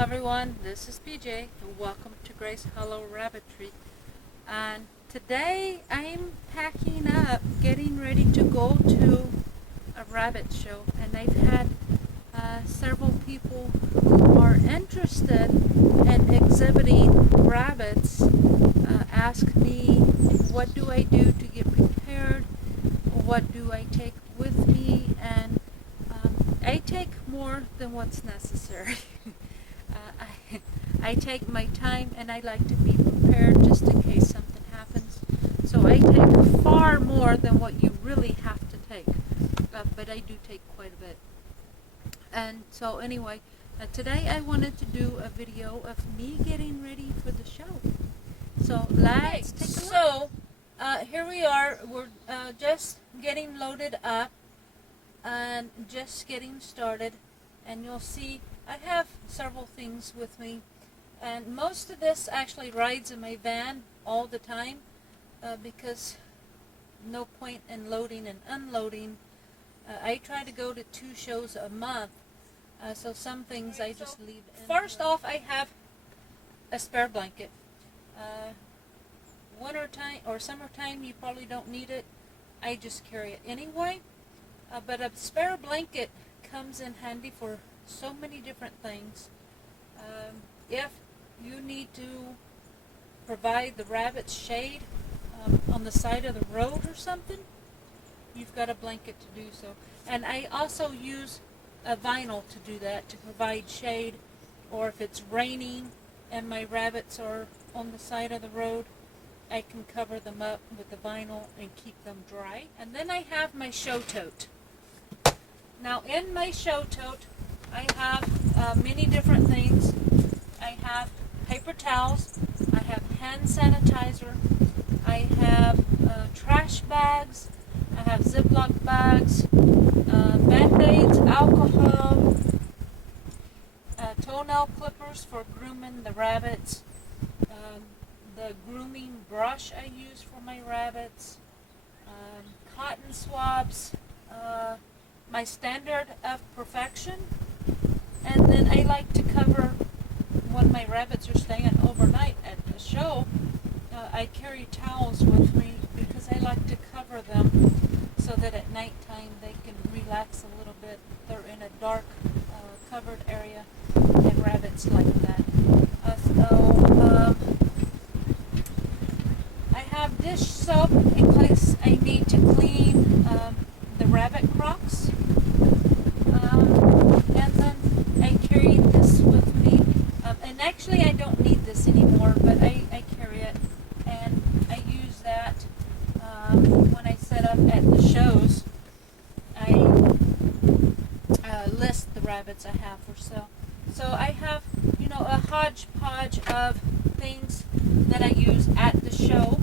everyone, this is PJ and welcome to Grace Hollow Rabbitry. And today I'm packing up, getting ready to go to a rabbit show, and I've had several people who are interested in exhibiting rabbits ask me, what do I do to get prepared, what do I take with me, and I take more than what's necessary. I take my time, and I like to be prepared just in case something happens. So I take far more than what you really have to take, but I do take quite a bit. And so anyway, today I wanted to do a video of me getting ready for the show. So let's take a look. So here we are. We're just getting loaded up and just getting started, and you'll see I have several things with me, and most of this actually rides in my van all the time because no point in loading and unloading. I try to go to 2 shows a month, so some things I just leave in. First off, I have a spare blanket. Wintertime or summertime, you probably don't need it. I just carry it anyway. But a spare blanket comes in handy for so many different things. If you need to provide the rabbits shade on the side of the road or something, you've got a blanket to do so. And I also use a vinyl to do that, to provide shade, or if it's raining and my rabbits are on the side of the road, I can cover them up with the vinyl and keep them dry. And then I have my show tote. Now in my show tote, I have many different things. I have paper towels, I have hand sanitizer, I have trash bags, I have Ziploc bags, Band-Aids, alcohol, toenail clippers for grooming the rabbits, the grooming brush I use for my rabbits, cotton swabs, my standard of perfection, and then I like to cover when my rabbits are staying overnight at the show. I carry towels with me because I like to cover them so that at nighttime they can relax a little bit. They're in a dark, covered area, and rabbits like that. I have dish soap in case I need to clean the rabbit crocs. And then I carry this with me. And actually I don't need this anymore, but I carry it. And I use that when I set up at the shows. I list the rabbits I have for sale. So I have, a hodgepodge of things that I use at the show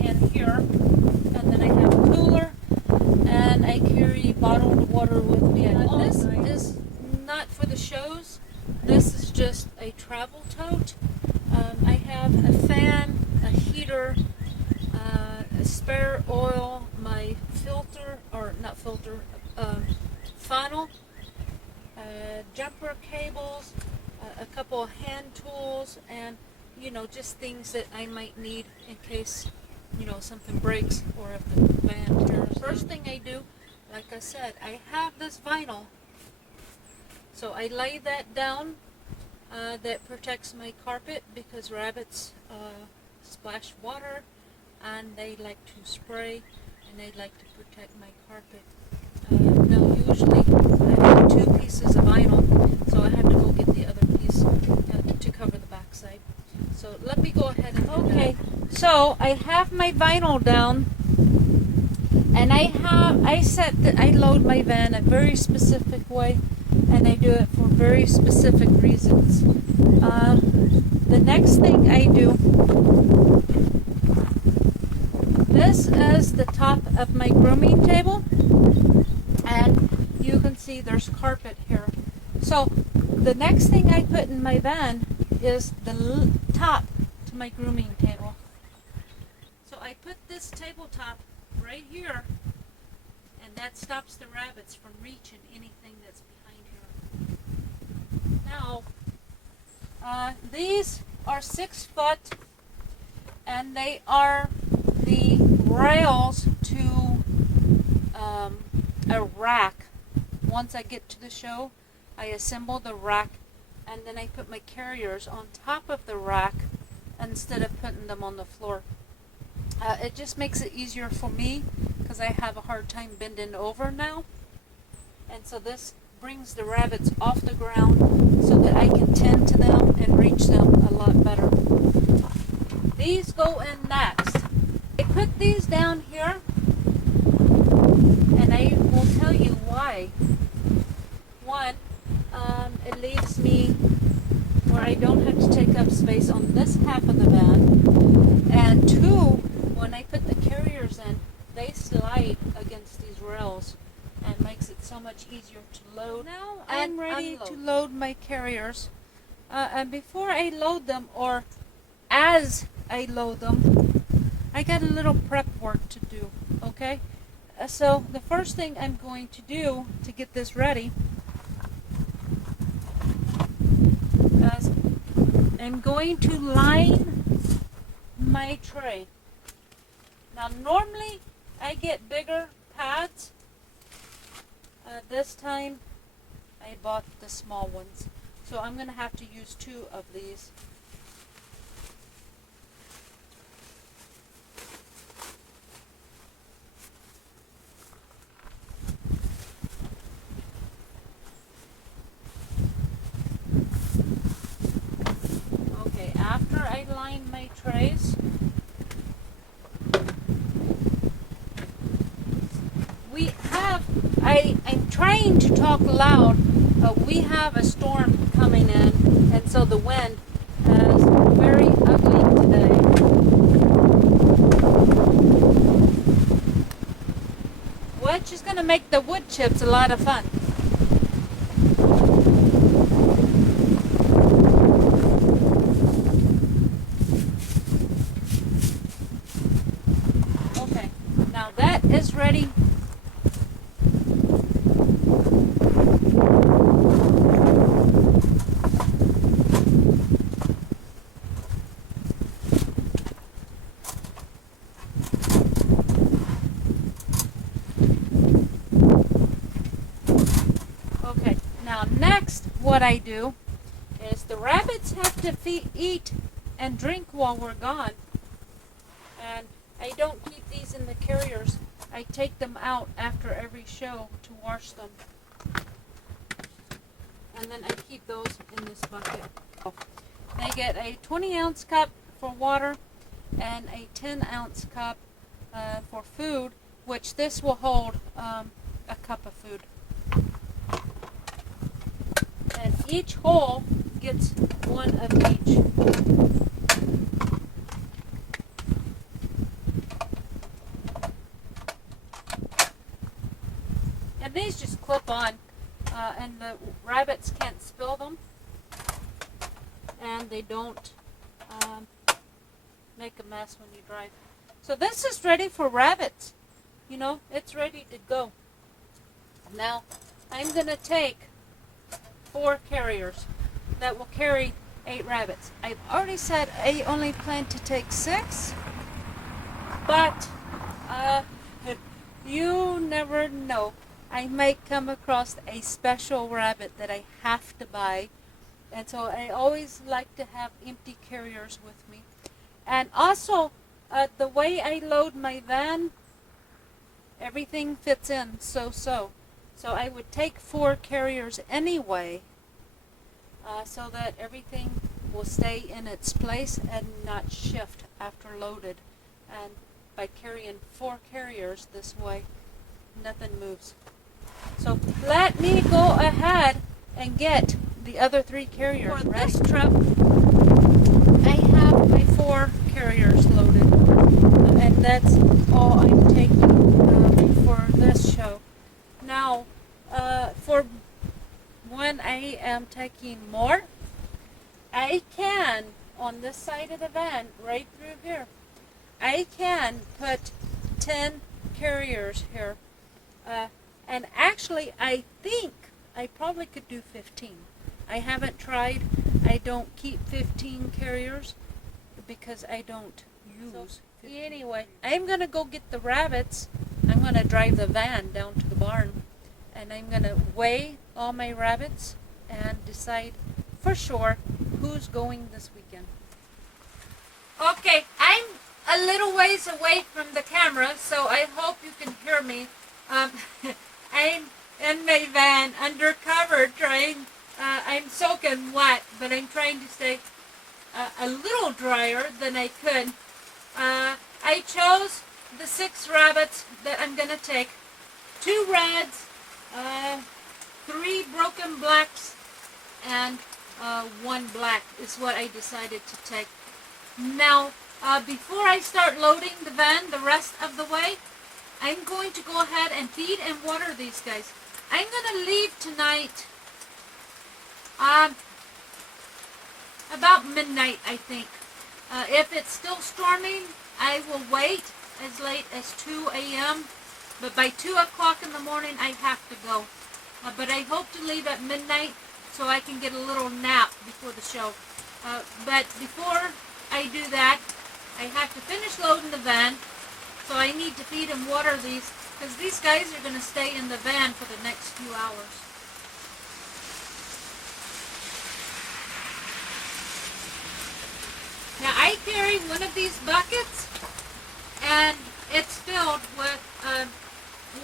in here. And then I have a cooler, and I carry bottled water with me. And this is not for the shows. This is just a travel tote. I have a fan, a heater, a spare oil, my filter, or not filter, funnel, jumper cables, a couple of hand tools, and just things that I might need in case something breaks or if the van tears. First thing I do, like I said, I have this vinyl, so I lay that down. That protects my carpet because rabbits splash water and they like to spray, and they like to protect my carpet. Now usually I have 2 pieces of vinyl, so I have to go get the other piece to cover the backside. So let me go ahead and do that. So I have my vinyl down, and I load my van a very specific way, and I do it for very specific reasons. The next thing I do, this is the top of my grooming table, and you can see there's carpet here. So the next thing I put in my van is the top to my grooming table. So I put this tabletop right here, and that stops the rabbits from reaching anything that's behind here. Now, These are 6 foot, and they are the rails to a rack. Once I get to the show, I assemble the rack, and then I put my carriers on top of the rack instead of putting them on the floor. It just makes it easier for me because I have a hard time bending over now. And so this brings the rabbits off the ground so that I can tend to them and reach them a lot better. These go in next. I put these down here, and I will tell you why. One, it leaves me where I don't have to take up space on this half of the van. And two, when I put the carriers in, they slide against these rails and makes it so much easier to load. Now I'm ready to load my carriers. And before I load them, or as I load them, I got a little prep work to do, okay? So the first thing I'm going to do to get this ready is I'm going to line my tray. Now normally I get bigger pads. This time I bought the small ones. So I'm going to have to use 2 of these. Okay, after I line my trays, I'm trying to talk loud, but we have a storm coming in, and so the wind is very ugly today. Which is going to make the wood chips a lot of fun. Okay, now that is ready. What I do is the rabbits have to eat and drink while we're gone, and I don't keep these in the carriers. I take them out after every show to wash them, and then I keep those in this bucket. They get a 20-ounce cup for water and a 10-ounce cup for food, which this will hold a cup of food. And each hole gets 1 of each. And these just clip on, and the rabbits can't spill them, and they don't make a mess when you drive. So this is ready for rabbits. You know, it's ready to go. Now, I'm going to take 4 carriers that will carry 8 rabbits. I've already said I only plan to take 6, but you never know. I might come across a special rabbit that I have to buy, and so I always like to have empty carriers with me. And also, the way I load my van, everything fits in so. So I would take 4 carriers anyway, so that everything will stay in its place and not shift after loaded. And by carrying 4 carriers this way, nothing moves. So let me go ahead and get the other 3 carriers. For this trip, I have my 4 carriers loaded, and that's all I'm taking for this show. Now, for when I am taking more, I can, on this side of the van, right through here, I can put 10 carriers here. And actually, I think I probably could do 15. I haven't tried. I don't keep 15 carriers because I don't use. So, anyway, I'm going to go get the rabbits. I'm going to drive the van down to the barn, and I'm going to weigh all my rabbits and decide for sure who's going this weekend. Okay, I'm a little ways away from the camera, so I hope you can hear me. I'm in my van undercover trying, I'm soaking wet, but I'm trying to stay a little drier than I could. I chose the 6 rabbits that I'm going to take. 2 reds, 3 broken blacks, and 1 black is what I decided to take. Now, before I start loading the van the rest of the way, I'm going to go ahead and feed and water these guys. I'm going to leave tonight about midnight, I think. If it's still storming, I will wait as late as 2 a.m. But by 2 o'clock in the morning, I have to go. But I hope to leave at midnight so I can get a little nap before the show. But before I do that, I have to finish loading the van. So I need to feed and water these, because these guys are going to stay in the van for the next few hours. Now I carry one of these buckets, and it's filled with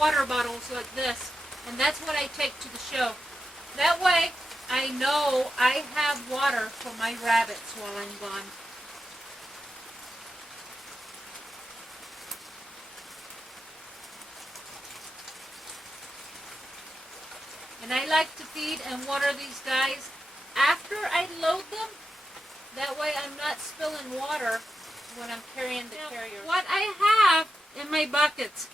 water bottles like this, and that's what I take to the show. That way I know I have water for my rabbits while I'm gone. And I like to feed and water these guys after I load them. That way I'm not spilling water when I'm carrying the carrier. What I have in my buckets.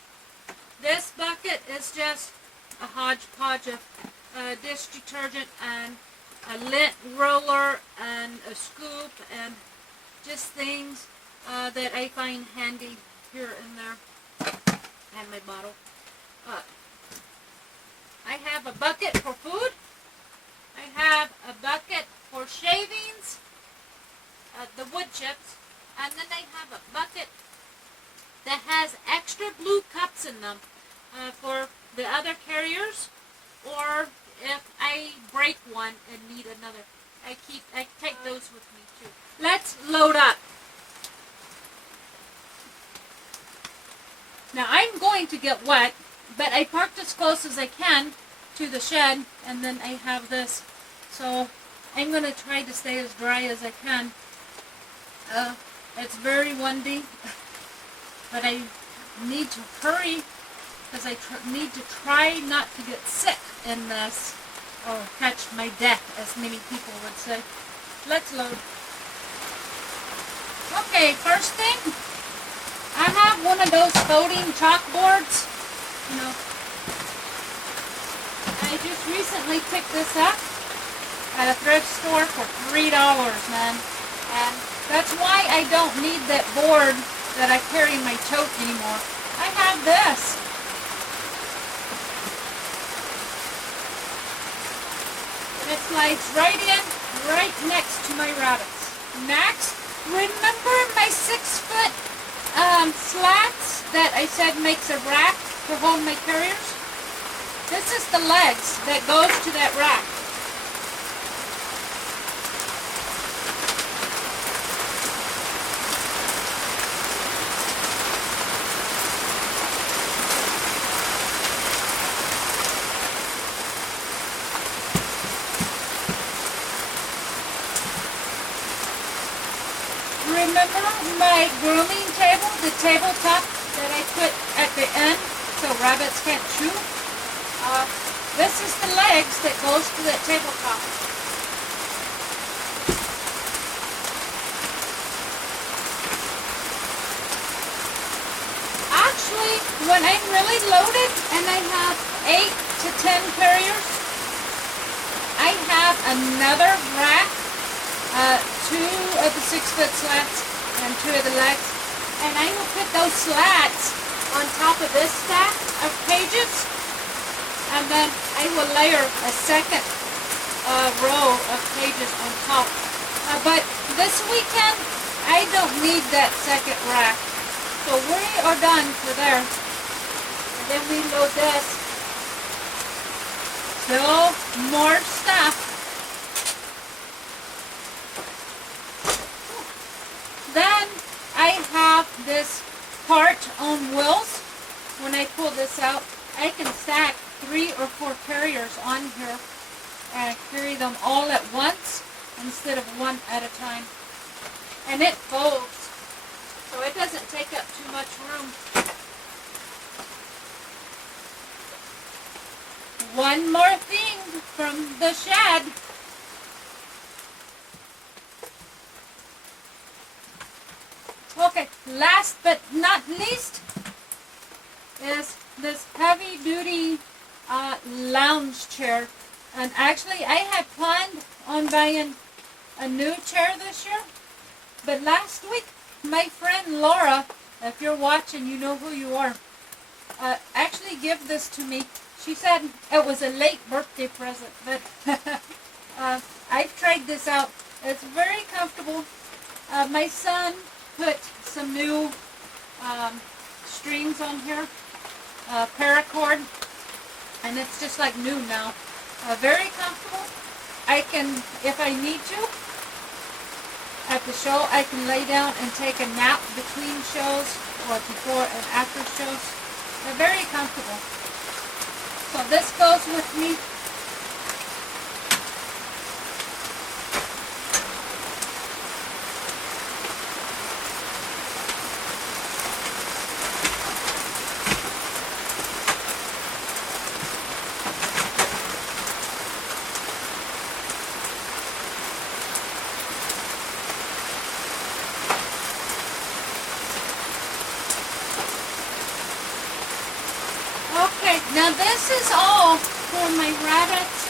This bucket is just a hodgepodge of dish detergent and a lint roller and a scoop and just things that I find handy here and there. And my bottle. I have a bucket for food. I have a bucket for shavings, the wood chips, and then I have a bucket that has extra blue cups in them for the other carriers, or if I break one and need another. I take those with me too. Let's load up. Now I'm going to get wet, but I parked as close as I can to the shed, and then I have this. So I'm going to try to stay as dry as I can. It's very windy, but I need to hurry because I need to try not to get sick in this, or catch my death, as many people would say. Let's load. Okay, first thing, I have one of those folding chalkboards. You know, I just recently picked this up at a thrift store for $3, man. And that's why I don't need that board that I carry in my tote anymore. I have this. It slides right in, right next to my rabbits. Next, remember my 6-foot slats that I said makes a rack to hold my carriers? This is the legs that goes to that rack. Remember my grooming table, the tabletop that I put at the end so rabbits can't chew? This is the legs that goes to that tabletop. Actually, when I'm really loaded and I have 8 to 10 carriers, I have another rack, 2 of the 6-foot slats and 2 of the legs, and I will put those slats on top of this stack of cages, and then I will layer a second row of pages on top. But this weekend, I don't need that second rack. So we are done for there. And then we load this. Still more stuff. Then I have this cart on wheels. When I pull this out, I can stack 3 or 4 carriers on here and carry them all at once instead of one at a time. And it folds, so it doesn't take up too much room. One more thing from the shed. Okay, last but not least is this heavy duty lounge chair. And actually I had planned on buying a new chair this year, but last week my friend Laura, if you're watching, you know who you are, actually gave this to me. She said it was a late birthday present, but I've tried this out. It's very comfortable. My son put some new strings on here, paracord, and it's just like new now. Very comfortable. I can, if I need to, at the show, I can lay down and take a nap between shows or before and after shows. They're very comfortable. So this goes with me. Now this is all for my rabbits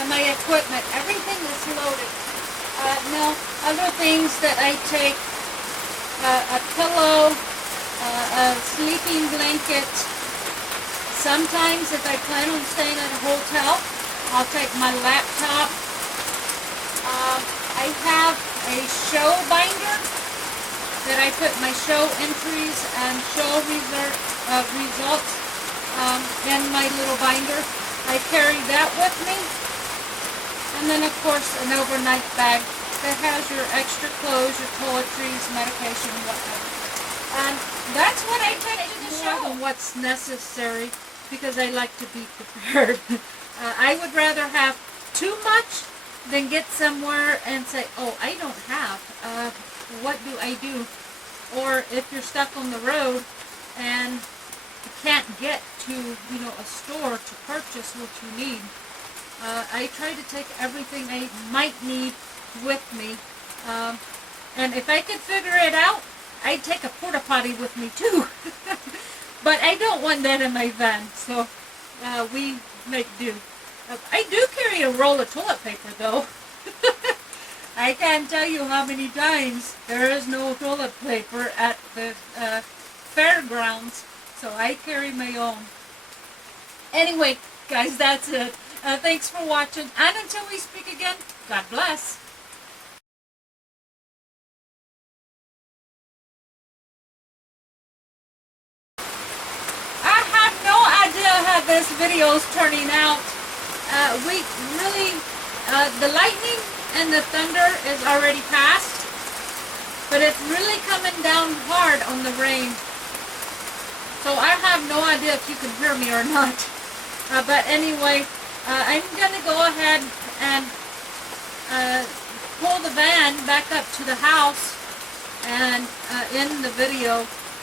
and my equipment. Everything is loaded. Now other things that I take, a pillow, a sleeping blanket. Sometimes if I plan on staying at a hotel, I'll take my laptop. I have a show binder that I put my show entries and show results in my little binder. I carry that with me. And then of course an overnight bag that has your extra clothes, your toiletries, medication, and whatnot. And that's what I take to the show. More than what's necessary, because I like to be prepared. I would rather have too much than get somewhere and say, oh, I don't have. What do I do? Or if you're stuck on the road and you can't get to, a store to purchase what you need. I try to take everything I might need with me. And if I could figure it out, I'd take a porta potty with me too. But I don't want that in my van, so we make do. I do carry a roll of toilet paper though. I can't tell you how many times there is no toilet paper at the fairgrounds. So I carry my own. Anyway, guys, that's it. Thanks for watching. And until we speak again, God bless. I have no idea how this video is turning out. The lightning and the thunder is already past. But it's really coming down hard on the rain. So I have no idea if you can hear me or not. But anyway, I'm going to go ahead and pull the van back up to the house and end the video.